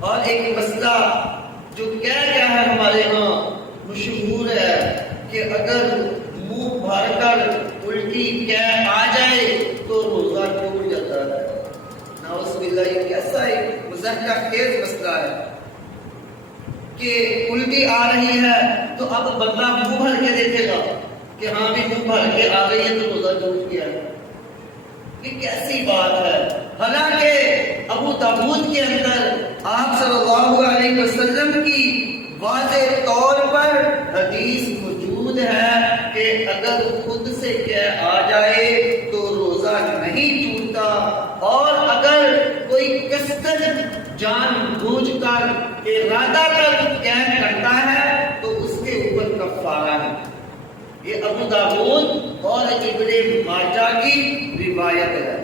اور ایک مسئلہ جو کیا ہے ہمارے ہاں مشہور ہے کہ اگر منہ بھر کر الٹی آ جائے تو روزہ ٹوٹ جاتا ہے۔ نعوذ باللہ، یہ کیسا ایک مضحکہ خیز مسئلہ ہے کہ الٹی آ رہی ہے تو اب بندہ منہ بھر کے دیکھے گا کہ ہاں بھی منہ بھر کے آ گئی ہے تو روزہ ٹوٹ گیا ہے۔ یہ کیسی بات ہے؟ حالانکہ ابو داؤد کے اندر آپ صلی اللہ علیہ وسلم کی واضح طور پر حدیث موجود ہے کہ اگر خود سے آ جائے تو روزہ نہیں ٹوٹتا، اور اگر کوئی کثرت جان بوجھ کر ارادہ کر کرتا ہے تو اس کے اوپر کفارہ ہے۔ یہ ابو داؤد اور ابن ماجہ کی روایت ہے۔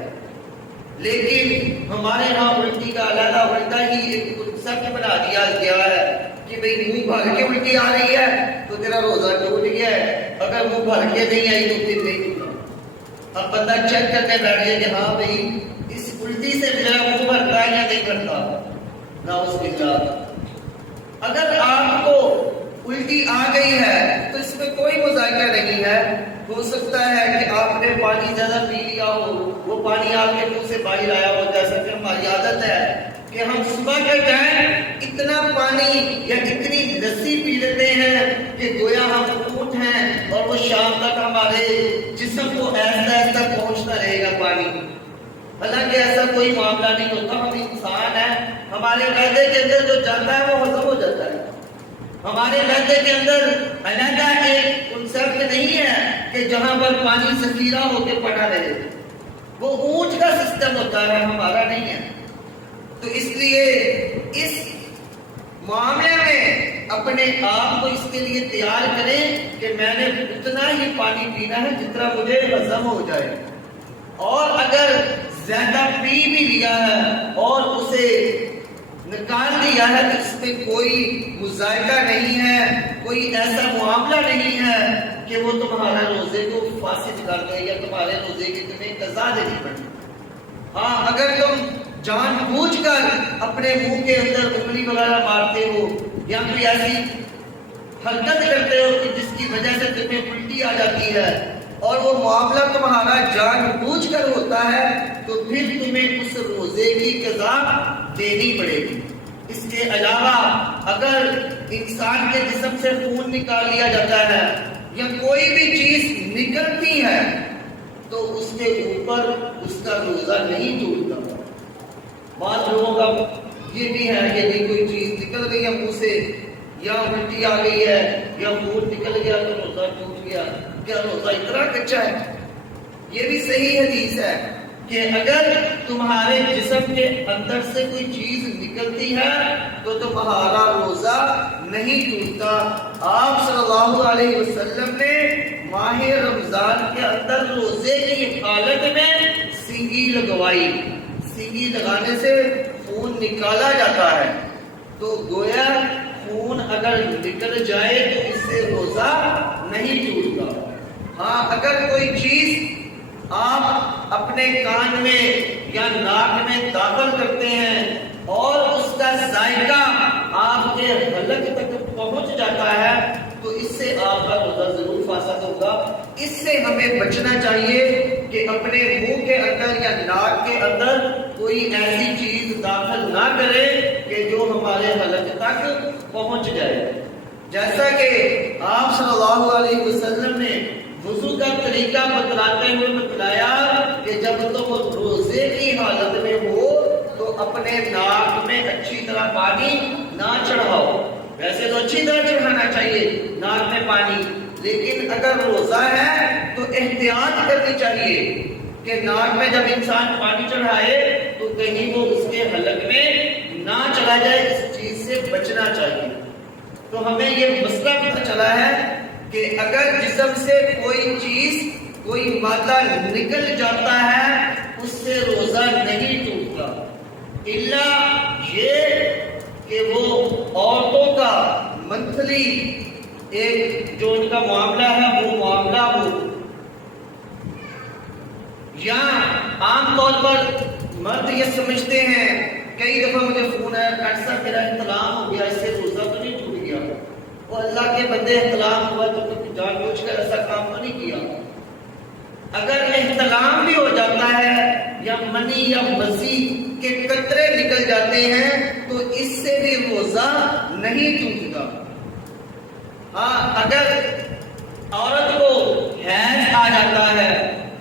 لیکن ہمارے ہاں الٹی کا علیحدہ الٹا ہی ایک کنسپٹ بنا دیا گیا ہے کہ بھئی منہ بھر کے الٹی آ رہی ہے تو تیرا روزہ ٹوٹ گیا ہے، اگر منہ بھر کے نہیں آئی تو پھر نہیں ٹوٹا۔ اب بندہ چیک کرنے بیٹھ گیا کہ ہاں بھئی اس الٹی سے میرا منہ بھرتا ہے یا نہیں بھرتا۔ نعوذ باللہ، اگر آپ کو الٹی آ گئی ہے تو اس میں کوئی مذاکرہ نہیں ہے۔ ہو سکتا ہے کہ آپ نے پانی زیادہ پی لیا ہو، وہ پانی آپ کے منہ سے باہر آیا ہو، جیسا کہ ہماری عادت ہے کہ ہم صبح کے ٹائم اتنا پانی یا اتنی لسی پی لیتے ہیں کہ گویا ہم اونٹ ہیں اور وہ شام تک ہمارے جسم کو ایسا ایسا پہنچتا رہے گا پانی۔ حالانکہ ایسا کوئی معاملہ نہیں ہوتا، ہم انسان ہیں، ہمارے معدے کے اندر جو جاتا ہے وہ ہضم ہو جاتا ہے۔ ہمارے معدے کے اندر علیحدہ ایک کنسپٹ نہیں ہے کہ جہاں پر پانی ذخیرہ ہو کے پڑا رہے، وہ اونٹ کا سسٹم ہوتا ہے، ہمارا نہیں ہے۔ تو اس لیے اس معاملے میں اپنے آپ کو اس کے لیے تیار کریں کہ میں نے اتنا ہی پانی پینا ہے جتنا مجھے ہضم ہو جائے، اور اگر زیادہ پی بھی لیا ہے اور اسے نکال دیا ہے تو اس میں کوئی مذائقہ نہیں ہے، کوئی ایسا معاملہ نہیں ہے کہ وہ تمہارا روزے کو فاسد کر دے یا تمہارے روزے کی تمہیں قضا دینی پڑے۔ ہاں، اگر تم جان بوجھ کر اپنے منہ کے اندر انگلی وغیرہ مارتے ہو یا کوئی ایسی حرکت کرتے ہو کہ جس کی وجہ سے تمہیں الٹی آ جاتی ہے اور وہ معاملہ تمہارا جان بوجھ کر ہوتا ہے تو پھر تمہیں اس روزے کی قضا دینی پڑے گی۔ اس کے علاوہ اگر انسان کے جسم سے خون نکال لیا جاتا ہے یا کوئی بھی چیز نکلتی ہے تو اس کے اوپر اس کا روزہ نہیں ٹوٹتا۔ بعض لوگوں کا یہ بھی ہے کہ بھی کوئی چیز نکل گئی ہے منہ سے، یا الٹی آ گئی ہے یا خون نکل گیا تو روزہ ٹوٹ گیا، کیا روزہ اتنا کچا ہے؟ یہ بھی صحیح حدیث ہے کہ اگر تمہارے جسم کے اندر سے کوئی چیز نکلتی ہے تو تمہارا روزہ نہیں ٹوٹتا۔ آپ صلی اللہ علیہ وسلم نے ماہ رمضان کے اندر روزے کی حالت میں سینگی لگوائی۔ سینگی لگانے سے خون نکالا جاتا ہے، تو گویا خون اگر نکل جائے تو اس سے روزہ نہیں ٹوٹتا۔ ہاں، اگر کوئی چیز آپ اپنے کان میں یا ناک میں داخل کرتے ہیں اور اس کا ذائقہ آپ کے حلق تک پہنچ جاتا ہے تو اس سے آپ کا روزہ ضرور فاسد ہوگا۔ اس سے ہمیں بچنا چاہیے کہ اپنے منہ کے اندر یا ناک کے اندر کوئی ایسی چیز داخل نہ کرے کہ جو ہمارے حلق تک پہنچ جائے۔ جیسا کہ آپ صلی اللہ علیہ وسلم نے وضو کا طریقہ بتلاتے ہوئے بتلایا کہ جب تم روزے کی حالت میں ہو تو اپنے ناک میں اچھی طرح پانی نہ چڑھاؤ۔ ویسے تو اچھی طرح چڑھانا چاہیے ناک میں پانی، لیکن اگر روزہ ہے تو احتیاط کرنی چاہیے کہ ناک میں جب انسان پانی چڑھائے تو کہیں وہ اس کے حلق میں نہ چلا جائے، اس چیز سے بچنا چاہیے۔ تو ہمیں یہ مسئلہ پتہ چلا ہے کہ اگر جسم سے کوئی چیز، کوئی مادہ نکل جاتا ہے اس سے روزہ نہیں ٹوٹتا، الا یہ کہ وہ عورتوں کا منتھلی ایک جو ان کا معاملہ ہے وہ معاملہ ہو، یا عام طور پر مرد یہ سمجھتے ہیں، کئی دفعہ مجھے فون آیا ڈاکٹر صاحب میرا احتلام ہو گیا، اس سے روزہ تو نہیں ٹوٹ گیا؟ وہ اللہ کے بندے احتلام ہوا تو جان بوجھ کر ایسا کام تو نہیں کیا؟ اگر احتلام بھی ہو جاتا ہے یا منی یا مزی کے قطرے نکل جاتے ہیں تو اس سے بھی روزہ نہیں ٹوٹتا۔ ہاں، اگر عورت کو حیض آ جاتا ہے